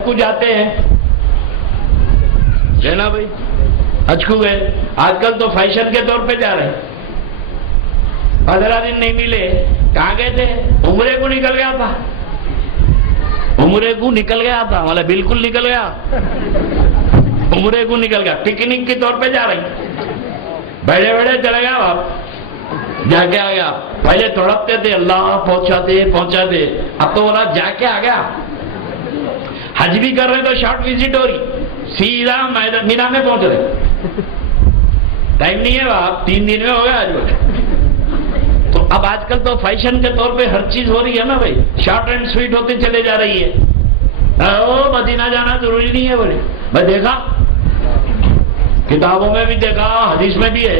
کو جاتے ہیں نا بھائی، حج کو گئے، آج کل تو فیشن کے طور پہ جا رہے ہیں۔ 15 دن نہیں ملے، کہاں گئے تھے؟ عمرے کو نکل گیا تھا، عمرے کو نکل گیا تھا، مطلب بالکل نکل گیا، عمرے کو نکل گیا، پکنک کے طور پہ جا رہے ہیں، بیٹھے بیٹھے چلے گیا، آپ جا کے آ گیا۔ پہلے تڑپتے تھے اللہ پہنچاتے، اب تو بولا جا کے آ گیا۔ حج بھی کر رہے تو شارٹ وزٹ ہو رہی، سیدھا مینا میں پہنچ رہے، ٹائم نہیں ہے آپ 3 دن میں ہو گیا آج۔ تو اب آج کل تو فیشن کے طور پہ ہر چیز ہو رہی ہے نا بھائی، شارٹ اینڈ سویٹ ہوتے چلے جا رہی ہے۔ مدینہ جانا ضروری نہیں ہے بولے، میں دیکھا کتابوں میں بھی دیکھا، حدیث میں بھی ہے،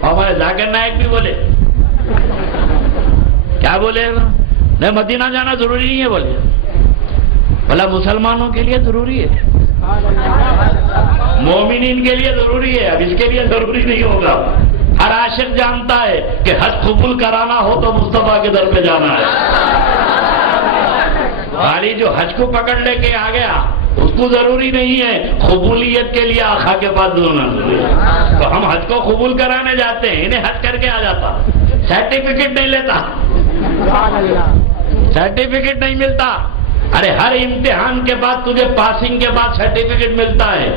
اور ہمارے ذاکر نائک بھی بولے، کیا بولے؟ نہیں مدینہ جانا ضروری نہیں ہے بولے، بھلا مسلمانوں کے لیے ضروری ہے، مومنین کے لیے ضروری ہے، اب اس کے لیے ضروری نہیں ہوگا۔ ہر عاشق جانتا ہے کہ حج قبول کرانا ہو تو مصطفیٰ کے در پہ جانا ہے۔ خالی جو حج کو پکڑ لے کے آ گیا اس کو ضروری نہیں ہے، قبولیت کے لیے آقا کے پاس دھونا ضروری ہے۔ تو ہم حج کو قبول کرانے جاتے ہیں، انہیں حج کر کے آ جاتا، سرٹیفکیٹ نہیں لیتا، سرٹیفکیٹ نہیں ملتا۔ ارے ہر امتحان کے بعد تجھے پاسنگ کے بعد سرٹیفکیٹ ملتا ہے،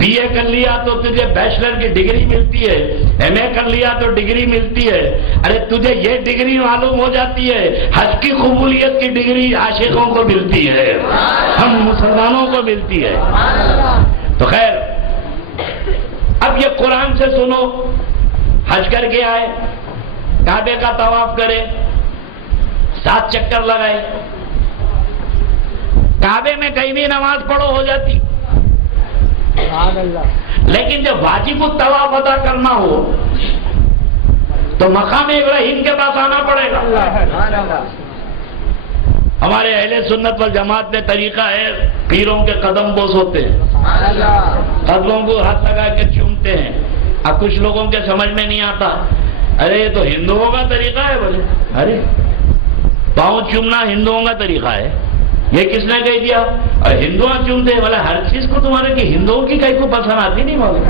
بی اے کر لیا تو تجھے بیچلر کی ڈگری ملتی ہے، ایم اے کر لیا تو ڈگری ملتی ہے۔ ارے تجھے یہ ڈگری معلوم ہو جاتی ہے، حج کی قبولیت کی ڈگری عاشقوں کو ملتی ہے، ہم مسلمانوں کو ملتی ہے۔ تو خیر اب یہ قرآن سے سنو، حج کر کے آئے، کعبے کا طواف کرے، 7 چکر لگائے، کعبے میں کہیں بھی نماز پڑھو ہو جاتی، لیکن جب واجب الطواف ادا کرنا ہو تو مقام ابراہیم کے پاس آنا پڑے گا۔ ہمارے اہل سنت والجماعت میں طریقہ ہے، پیروں کے قدم بوس ہوتے ہیں، قدموں کو ہاتھ لگا کے چومتے ہیں۔ اب کچھ لوگوں کے سمجھ میں نہیں آتا، ارے یہ تو ہندوؤں کا طریقہ ہے بولے، ارے پاؤں چومنا ہندوؤں کا طریقہ ہے، یہ کس نے کہہ دیا؟ اور ہندو چومتے ہیں، بولا ہر چیز کو تمہارے کہ ہندوؤں کی کہیں کو پسند آتی نہیں بولے۔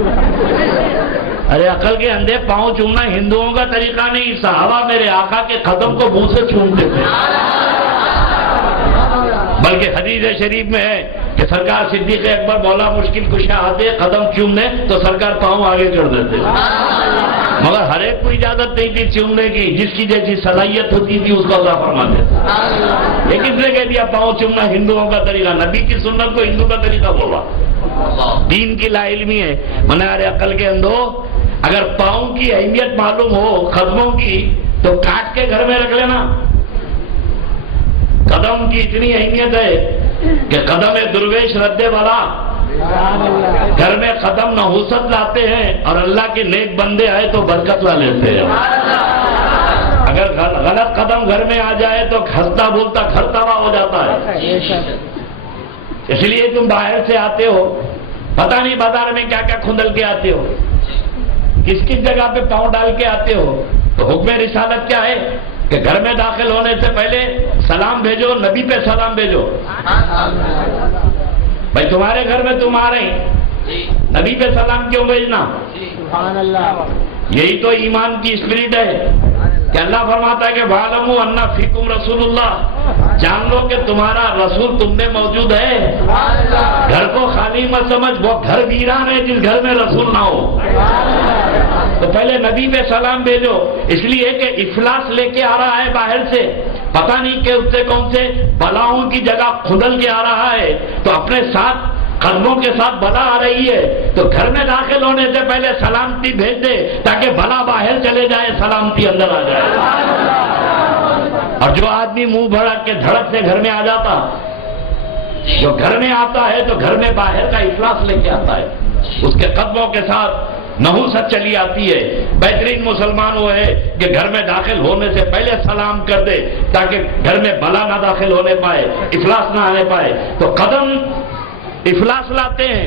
ارے عقل کے اندھے، پاؤں چومنا ہندوؤں کا طریقہ نہیں، صحابہ میرے آقا کے قدم کو منہ سے چومتے تھے، بلکہ حدیث شریف میں ہے کہ سرکار صدیق اکبر مولا مشکل کشا آتے قدم چومنے تو سرکار پاؤں آگے کر دیتے، مگر ہر ایک کو اجازت نہیں تھی چومنے کی، جس کی جیسی صلاحیت ہوتی تھی اس کو اللہ فرماتے تھے۔ یہ کس نے کہہ دیا پاؤں چومنا ہندوؤں کا طریقہ؟ نبی کی سنت کو ہندو کا طریقہ بولا، دین کی لا علمی ہے۔ من ارے عقل کے اندھو، اگر پاؤں کی اہمیت معلوم ہو قدموں کی تو کاٹ کے گھر میں رکھ لینا۔ قدم کی اتنی اہمیت ہے کہ قدم درویش رد والا، گھر میں قدم نحوست لاتے ہیں اور اللہ کے نیک بندے آئے تو برکت لا لیتے ہیں۔ اگر غلط قدم گھر میں آ جائے تو ہنستا بولتا گھر تباہ ہو جاتا ہے۔ اس لیے تم باہر سے آتے ہو، پتہ نہیں بازار میں کیا کیا کھندل کے آتے ہو، کس کس جگہ پہ پاؤں ڈال کے آتے ہو۔ تو حکم رسالت کیا ہے کہ گھر میں داخل ہونے سے پہلے سلام بھیجو، نبی پہ سلام بھیجو۔ بھائی تمہارے گھر میں تم آ رہے ہیں، نبی پہ سلام کیوں بھیجنا؟ یہی تو ایمان کی اسپرٹ ہے کہ اللہ فرماتا ہے کہ وَعْلَمُوا أَنَّ فِيكُمْ رَسُولُ اللَّهِ، جان لو کہ تمہارا رسول تم میں موجود ہے۔ گھر کو خالی مت سمجھ، وہ گھر ویران ہے جس گھر میں رسول نہ ہو۔ تو پہلے نبی پہ سلام بھیجو، اس لیے کہ افلاس لے کے آ رہا ہے باہر سے، پتہ نہیں کہ اس سے کون سے بلاؤں کی جگہ کھدل کے آ رہا ہے، تو اپنے ساتھ قدموں کے ساتھ بلا آ رہی ہے، تو گھر میں داخل ہونے سے پہلے سلامتی بھیج دے تاکہ بلا باہر چلے جائے، سلامتی اندر آ جائے۔ اور جو آدمی منہ بھڑک کے دھڑک سے گھر میں آ جاتا، جو گھر میں آتا ہے تو گھر میں باہر کا افلاس لے کے آتا ہے، اس کے قدموں کے ساتھ نحوست چلی آتی ہے۔ بہترین مسلمان وہ ہے کہ گھر میں داخل ہونے سے پہلے سلام کر دے تاکہ گھر میں بلا نہ داخل ہونے پائے، افلاس نہ آنے پائے۔ تو قدم افلاس لاتے ہیں،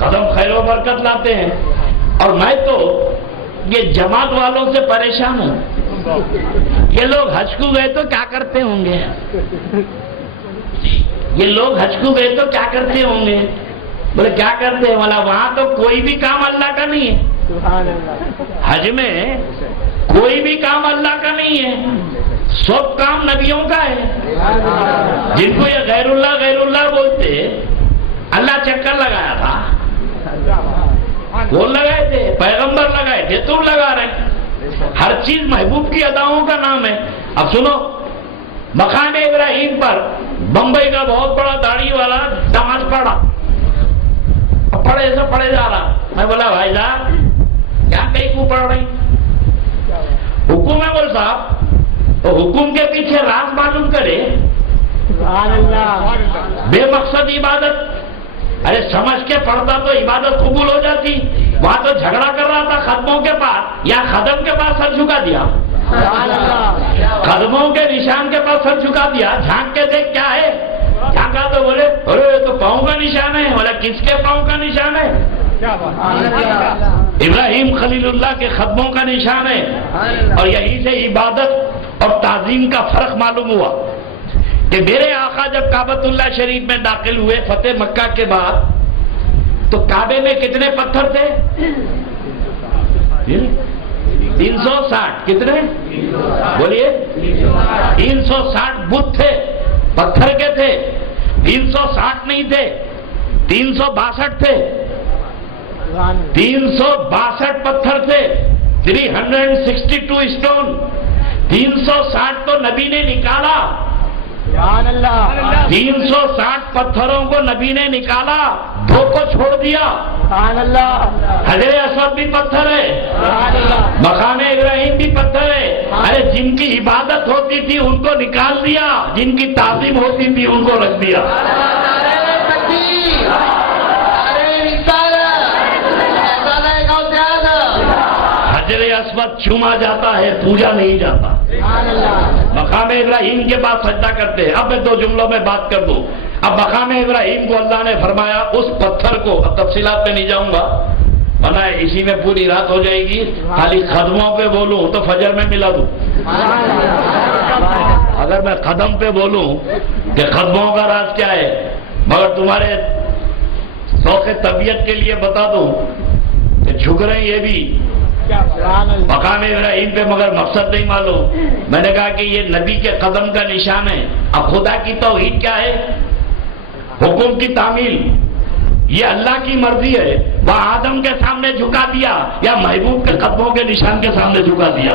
قدم خیر و برکت لاتے ہیں۔ اور میں تو یہ جماعت والوں سے پریشان ہوں، یہ لوگ حج کو گئے تو کیا کرتے ہوں گے؟ یہ لوگ حج کو گئے تو کیا کرتے ہوں گے؟ بولے کیا کرتے ہیں؟ بولا وہاں تو کوئی بھی کام اللہ کا نہیں ہے، حج میں کوئی بھی کام اللہ کا نہیں ہے، سب کام نبیوں کا ہے۔ جن کو یہ غیر اللہ بولتے، اللہ چکر لگایا تھا، وہ لگائے تھے، پیغمبر لگائے تھے، تم لگا رہے ہیں۔ ہر چیز محبوب کی اداؤں کا نام ہے۔ اب سنو، مقام ابراہیم پر بمبئی کا بہت بڑا داڑھی والا نماز پڑھا، پڑھے جا رہا۔ میں بولا بھائی صاحب کیا کہیں کو پڑھ رہی؟ حکم ہے بول صاحب، تو حکم کے پیچھے راز معلوم کرے۔ بے مقصد عبادت، ارے سمجھ کے پڑھتا تو عبادت قبول ہو جاتی۔ وہاں تو جھگڑا کر رہا تھا خدموں کے پاس، یا خدم کے پاس سر جھکا دیا، قدموں کے نشان کے پاس سر جھکا دیا۔ جھانک کے دیکھ کیا ہے، جھانکا تو بولے ارے تو پاؤں کا نشان ہے۔ بولا کس کے پاؤں کا نشان ہے؟ ابراہیم خلیل اللہ کے قدموں کا نشان ہے۔ اور یہی سے عبادت اور تعظیم کا فرق معلوم ہوا کہ میرے آقا جب کعبۃ اللہ شریف میں داخل ہوئے فتح مکہ کے بعد، تو کعبے میں کتنے پتھر تھے؟ 360۔ کتنے بولیے؟ 360 بت تھے، پتھر کے تھے۔ 360 نہیں تھے، 362 تھے۔ 362 پتھر تھے، 362 اسٹون۔ 360 تو نبی نے نکالا، 360 پتھروں کو نبی نے نکالا، 2 کو چھوڑ دیا۔ حجر اسود بھی پتھر ہے، مقام ابراہیم بھی پتھر ہے۔ ارے جن کی عبادت ہوتی تھی ان کو نکال دیا، جن کی تعظیم ہوتی تھی ان کو رکھ دیا۔ حجر اسود چوما جاتا ہے، پوجا نہیں جاتا۔ مقام ابراہیم کے بعد سجدہ کرتے ہیں۔ اب میں 2 جملوں میں بات کر دوں۔ اب مقام ابراہیم کو اللہ نے فرمایا اس پتھر کو، اب تفصیلات میں نہیں جاؤں گا ورنہ اسی میں پوری رات ہو جائے گی، خالی قدموں پہ بولوں تو فجر میں ملا دوں۔ اگر میں قدم پہ بولوں کہ قدموں کا راز کیا ہے، مگر تمہارے ذوق طبیعت کے لیے بتا دوں کہ جھک رہے ہیں یہ بھی مقام ابراہیم پہ، مگر مقصد نہیں معلوم۔ میں نے کہا کہ یہ نبی کے قدم کا نشان ہے۔ اب خدا کی توحید کیا ہے؟ حکم کی تعمیل، یہ اللہ کی مرضی ہے۔ وہ آدم کے سامنے جھکا دیا یا محبوب کے قدموں کے نشان کے سامنے جھکا دیا؟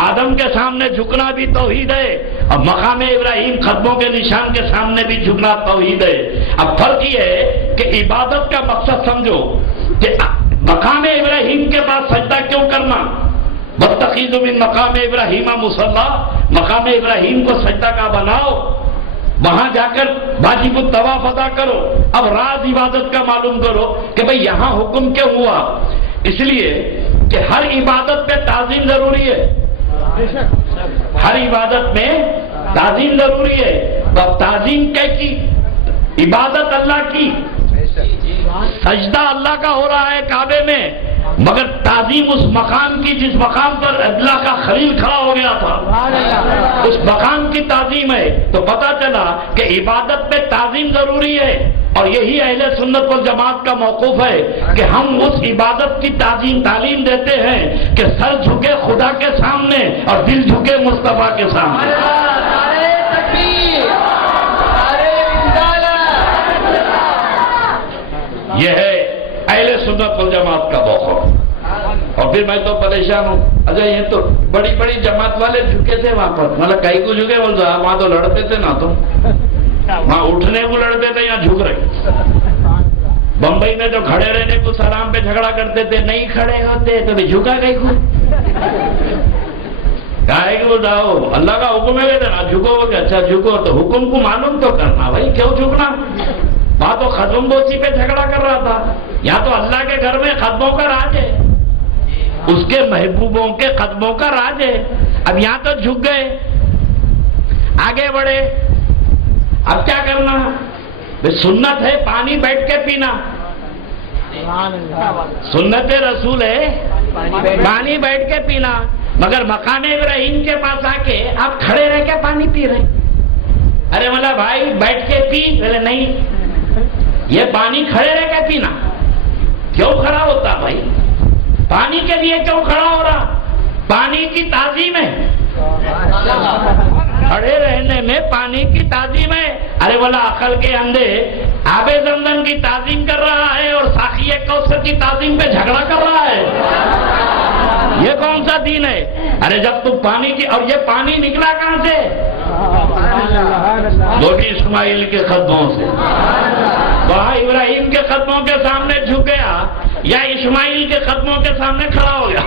آدم کے سامنے جھکنا بھی توحید ہے، اور مقام ابراہیم قدموں کے نشان کے سامنے بھی جھکنا توحید ہے۔ اب فرق یہ ہے کہ عبادت کا مقصد سمجھو کہ مقام ابراہیم کے بعد سجدہ کیوں کرنا؟ واتخذوا من مقام ابراہیم مصلی، مقام ابراہیم کو سجدہ کا بناؤ، وہاں جا کر واجب الطواف ادا کرو۔ اب راز عبادت کا معلوم کرو کہ بھئی یہاں حکم کیوں ہوا؟ اس لیے کہ ہر عبادت میں تعظیم ضروری ہے، ہر عبادت میں تعظیم ضروری ہے۔ تو اب تعظیم کی عبادت اللہ کی، سجدہ اللہ کا ہو رہا ہے کعبے میں، مگر تعظیم اس مقام کی جس مقام پر اللہ کا خلیل کھڑا ہو گیا تھا، اس مقام کی تعظیم ہے۔ تو پتہ چلا کہ عبادت میں تعظیم ضروری ہے، اور یہی اہل سنت والجماعت کا موقف ہے کہ ہم اس عبادت کی تعلیم دیتے ہیں کہ سر جھکے خدا کے سامنے اور دل جھکے مصطفیٰ کے سامنے۔ یہ ہے اہل سنت والجماعت کا موقف۔ اور پھر میں تو پریشان ہوں، اچھا یہ تو بڑی بڑی جماعت والے جھکے تھے وہاں پر، مطلب کئی کو جھکے، بولتا وہاں تو لڑتے تھے نا، تم وہاں اٹھنے کو لڑتے تھے، یہاں جھک رہے۔ بمبئی میں جو کھڑے رہنے کو سلام پہ جھگڑا کرتے تھے، نہیں کھڑے ہوتے تو بھی جھکا گئی کو کہے کہ وہ جاؤ اللہ کا حکم ہے نا جھکو، کہ اچھا جھکو، تو حکم کو معلوم تو کرنا بھائی، کیوں جھکنا؟ وہاں تو قدم بوسی پہ جھگڑا کر رہا تھا، یہاں تو اللہ کے گھر میں قدموں کا راج ہے، اس کے محبوبوں کے قدموں کا راج ہے۔ اب یہاں تو جھک گئے، آگے بڑھے، اب کیا کرنا؟ سنت ہے پانی بیٹھ کے پینا، سنت رسول ہے پانی بیٹھ کے پینا، مگر مقام ابراہیم کے پاس آ کے آپ کھڑے رہ کے پانی پی رہے، ارے بولا بھائی بیٹھ کے پی، بولے نہیں، یہ پانی کھڑے رہ کے پینا۔ کیوں کھڑا ہوتا بھائی؟ پانی کے لیے کیوں کھڑا ہو رہا؟ پانی کی تعظیم ہے، کھڑے رہنے میں پانی کی تعظیم ہے۔ ارے بولا عقل کے اندھے آب زمزم کی تعظیم کر رہا ہے اور ساقی کوثر کی تعظیم پہ جھگڑا کر رہا ہے، یہ کون سا دین ہے؟ ارے جب تم پانی کی، اور یہ پانی نکلا کہاں سے؟ نبی اسماعیل کے قدموں سے۔ وہاں ابراہیم کے قدموں کے سامنے جھک گیا یا اسماعیل کے قدموں کے سامنے کھڑا ہو گیا؟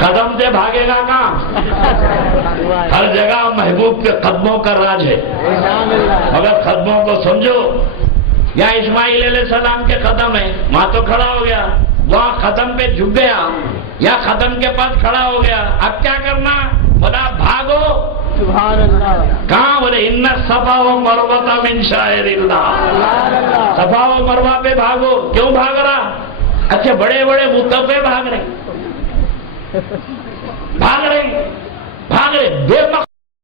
قدم سے بھاگے گا کہاں؟ ہر جگہ محبوب کے قدموں کا راج ہے، مگر قدموں کو سمجھو۔ یا اسماعیل علیہ السلام کے قدم ہے، وہاں تو کھڑا ہو گیا، وہاں قدم پہ جھک گیا یا قدم کے پاس کھڑا ہو گیا، اب کیا کرنا؟ بولا بھاگو۔ سبحان اللہ۔ کہاں؟ بولے ان صفا و مروہ من شعائر اللہ، صفا و مروہ پہ بھاگو۔ کیوں بھاگ رہا؟ اچھا بڑے بڑے بتوں پہ بھاگ رہے، بھاگ رہے بے مقصد